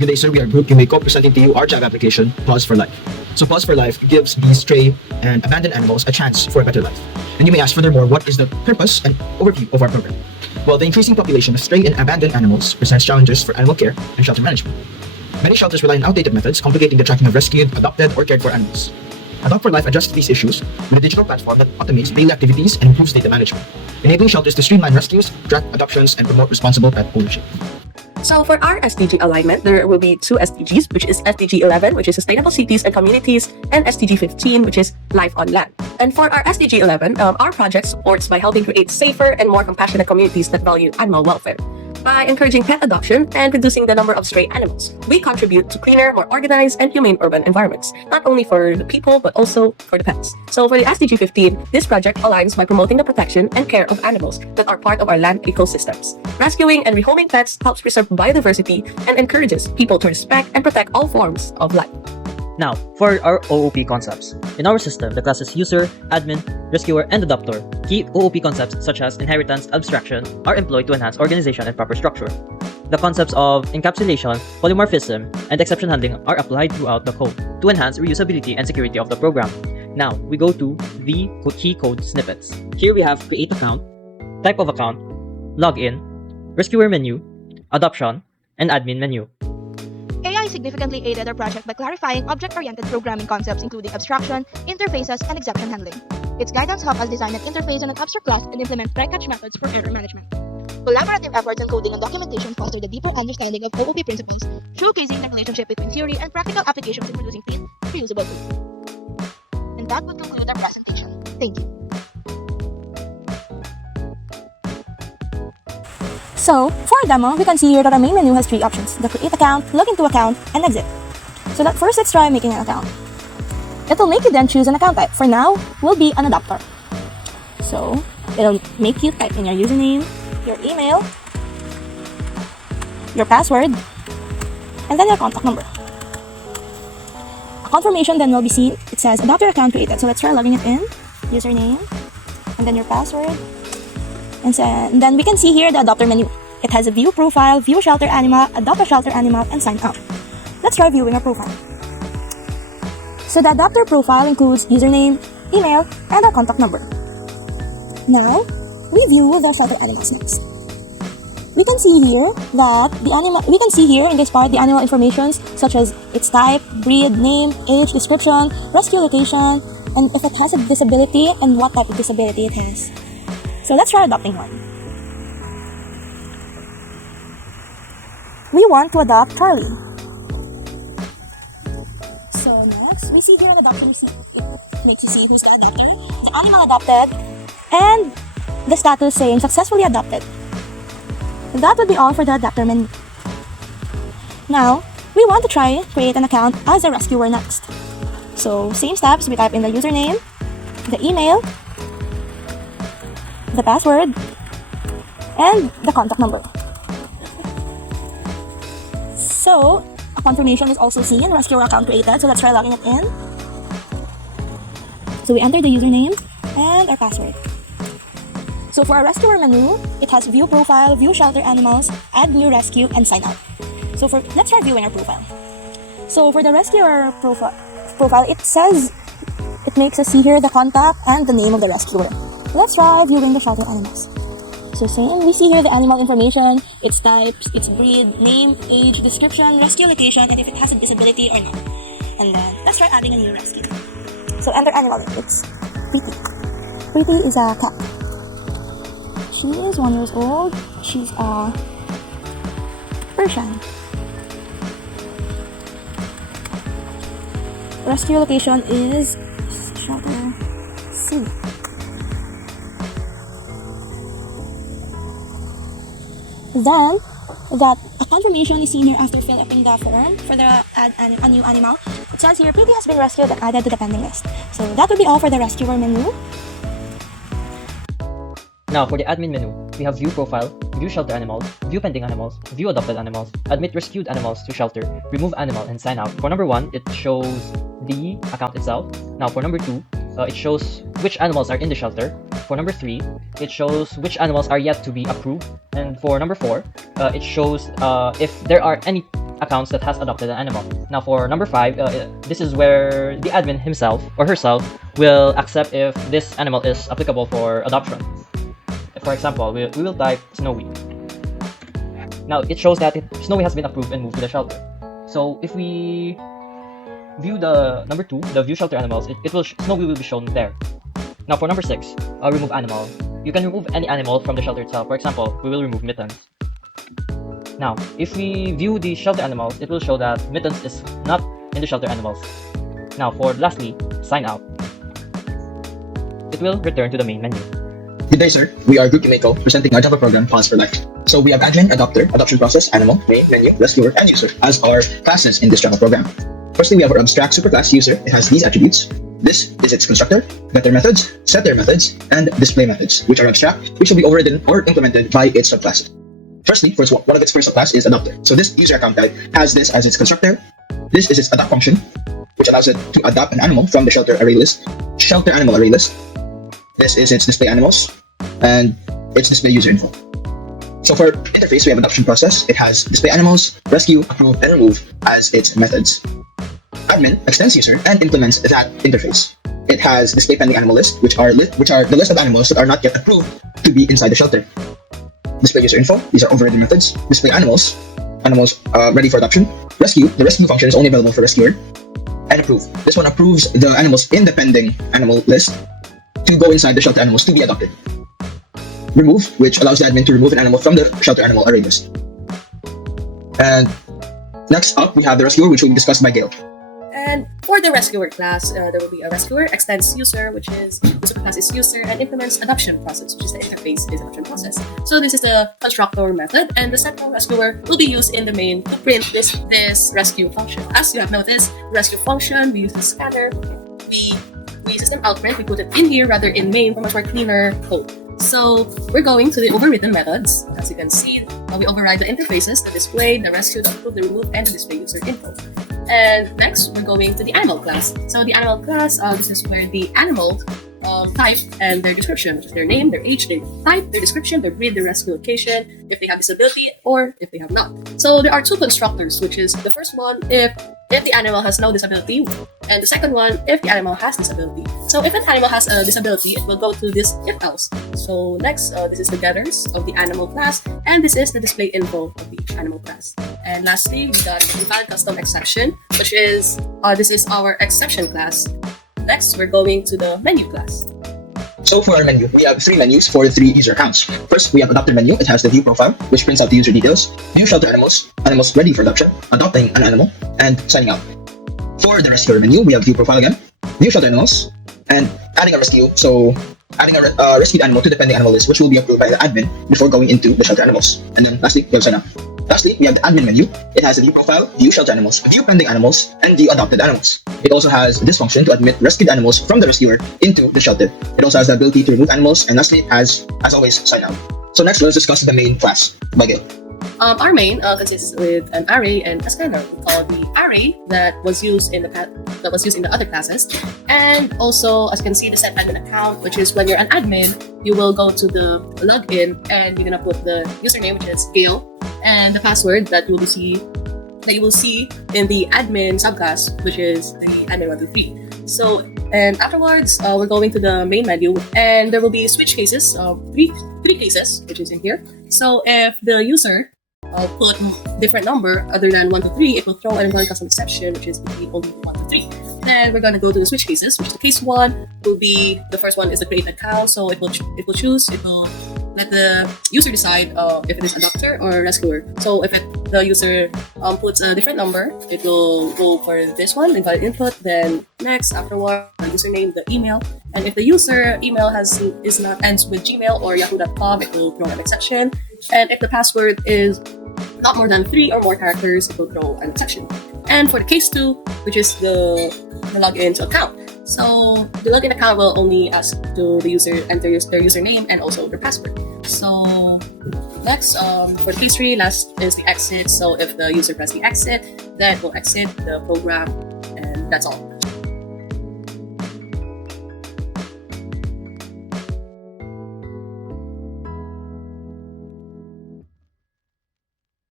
Good day, sir. We are Group Gail Mae presenting to you our job application, Pause for Life. So Pause for Life gives these stray and abandoned animals a chance for a better life. And you may ask furthermore, what is the purpose and overview of our program? Well, the increasing population of stray and abandoned animals presents challenges for animal care and shelter management. Many shelters rely on outdated methods, complicating the tracking of rescued, adopted, or cared for animals. Adopt for Life addresses these issues with a digital platform that automates daily activities and improves data management, enabling shelters to streamline rescues, track adoptions, and promote responsible pet ownership. So for our SDG alignment, there will be two SDGs, which is SDG 11, which is Sustainable Cities and Communities, and SDG 15, which is Life on Land. And for our SDG 11, our project supports by helping create safer and more compassionate communities that value animal welfare. By encouraging pet adoption and reducing the number of stray animals, we contribute to cleaner, more organized, and humane urban environments, not only for the people, but also for the pets. So for the SDG 15, this project aligns by promoting the protection and care of animals that are part of our land ecosystems. Rescuing and rehoming pets helps preserve biodiversity and encourages people to respect and protect all forms of life. Now, for our OOP concepts. In our system, the classes user, admin, rescuer, and adopter, key OOP concepts such as inheritance, abstraction, are employed to enhance organization and proper structure. The concepts of encapsulation, polymorphism, and exception handling are applied throughout the code to enhance reusability and security of the program. Now, we go to the key code snippets. Here we have create account, type of account, login, rescuer menu, adoption, and admin menu. AI significantly aided our project by clarifying object-oriented programming concepts including abstraction, interfaces, and exception handling. Its guidance helped us design an interface on an abstract class and implement try-catch methods for error management. Collaborative efforts in coding and documentation foster the deeper understanding of OOP principles, showcasing the relationship between theory and practical applications in producing clean, reusable food. And that would conclude our presentation. Thank you. So, for our demo, we can see here that our main menu has three options: the create account, log into account, and exit. So first, let's try making an account. It will make you then choose an account type. For now, we'll be an adopter. So, it'll make you type in your username, your email, your password, and then your contact number. A confirmation then will be seen. It says adopter account created. So let's try logging it in. Username, and then your password. And then we can see here the adopter menu. It has a view profile, view shelter animal, adopt a shelter animal, and sign up. Let's try viewing our profile. So the adopter profile includes username, email, and our contact number. Now, we view the shelter animals next. We can see here in this part the animal information such as its type, breed, name, age, description, rescue location, and if it has a disability and what type of disability it has. So let's try adopting one. We want to adopt Charlie. So next, we see here an adoption receipt. It makes you see who's the adopter, the animal adopted, and the status saying successfully adopted. That would be all for the adopter menu. Now, we want to try create an account as a rescuer next. So same steps, we type in the username, the email, the password, and the contact number. So, a confirmation is also seen, rescuer account created, so let's try logging it in. So we enter the username and our password. So for our rescuer menu, it has view profile, view shelter animals, add new rescue, and sign up. So let's try viewing our profile. So for the rescuer profile, it makes us see here the contact and the name of the rescuer. Let's try viewing the shelter animals. So same, we see here the animal information, its types, its breed, name, age, description, rescue location, and if it has a disability or not. And then, let's try adding a new rescue. So enter animal name, it's Pretty. Pretty is a cat. She is 1 year old. She's a Persian. Rescue location is shelter C. Then, a confirmation is seen here after filling the form for the add a new animal. It says here, Pretty has been rescued and added to the pending list. So that would be all for the rescuer menu. Now, for the admin menu, we have view profile, view shelter animals, view pending animals, view adopted animals, admit rescued animals to shelter, remove animal, and sign out. For number 1, it shows the account itself. Now, for number 2, it shows which animals are in the shelter. For number 3, it shows which animals are yet to be approved. And for number 4, it shows if there are any accounts that has adopted an animal. Now for number 5, this is where the admin himself or herself will accept if this animal is applicable for adoption. For example, we will type Snowy. Now it shows that Snowy has been approved and moved to the shelter. So if we view the number 2, the view shelter animals, Snowy will be shown there. Now for number 6, remove animal. You can remove any animal from the shelter itself. For example, we will remove Mittens. Now, if we view the shelter animals, it will show that Mittens is not in the shelter animals. Now for lastly, sign out. It will return to the main menu. Good day, sir. We are Group Umeco, presenting our Java program, Pause for Life. So we have admin, adopter, adoption process, animal, main, menu, rescuer, and user as our classes in this Java program. Firstly, we have our abstract superclass user. It has these attributes. This is its constructor, getter methods, setter methods, and display methods, which are abstract, which will be overridden or implemented by its subclasses. Firstly, one of its first subclass is adopter. So this user account type has this as its constructor. This is its adopt function, which allows it to adopt an animal from the shelter animal array list. This is its display animals and its display user info. So for interface, we have adoption process. It has display animals, rescue, approve, and remove as its methods. Admin extends user and implements that interface. It has display pending animal list, which are the list of animals that are not yet approved to be inside the shelter. Display user info, these are overridden methods. Display animals ready for adoption. Rescue, the rescue function is only available for rescuer. And approve, this one approves the animals in the pending animal list to go inside the shelter animals to be adopted. Remove, which allows the admin to remove an animal from the shelter animal array list. And next up, we have the rescuer, which will be discussed by Gail. And for the rescuer class, there will be a rescuer, extends user, which is the superclass is user, and implements adoption process, which is the interface is adoption process. So this is the constructor method, and the central rescuer will be used in the main to print this rescue function. As you have noticed, rescue function, we use the scanner, we system outprint, we put it in here rather in main for much more cleaner code. So we're going to the overridden methods. As you can see, we override the interfaces, the display, the rescue, the approve, the remove, and the display user info. And next, we're going to the animal class. So the animal class, this is where the animal type and their description, which is their name, their age, their type, their description, their breed, their rescue location, if they have disability or if they have not. So there are two constructors, which is the first one if the animal has no disability, and the second one if the animal has disability. So if an animal has a disability, it will go to this if else. So next, this is the getters of the animal class, and this is the display info of each animal class. And lastly, we got the invalid custom exception, which is this is our exception class. Next, we're going to the menu class. So for our menu, we have 3 menus for 3 user accounts. First, we have adopter menu. It has the view profile, which prints out the user details, view shelter animals, animals ready for adoption, adopting an animal, and signing out. For the rescuer menu, we have view profile again, view shelter animals, and adding a rescue. So adding a rescued animal to the pending animal list, which will be approved by the admin before going into the shelter animals. And then lastly, we have sign up. Lastly, we have the admin menu. It has a view profile, view shelter animals, view pending animals, and view adopted animals. It also has this function to admit rescued animals from the rescuer into the shelter. It also has the ability to remove animals, and lastly, it has, as always, sign out. So next, let's discuss the main class by Gail. Our main consists with an array and a scanner. We call the array that was used in the other classes, and also as you can see the set admin account, which is when you're an admin, you will go to the login and you're gonna put the username, which is Gail, and the password that you will see in the admin subclass, which is the admin123. So and afterwards, we're going to the main menu, and there will be switch cases, three cases, which is in here. So if the user put different number other than 1 to 3, it will throw an invalid custom exception, which is between only 1 to 3. Then we're going to go to the switch cases, which is the case 1 will be the first one is the create account. So it will let the user decide if it is adopter or rescuer. So if the user puts a different number, it will go for this one, invalid input. Then next, afterward, the username, the email, and if the user email ends with Gmail or Yahoo.com, it will throw an exception. And if the password is not more than 3 or more characters, it will throw an exception. And for the case 2, which is the login to account. So the login account will only ask to the user enter their username and also their password. So next, for case 3, last is the exit. So if the user press the exit, then it will exit the program, and that's all.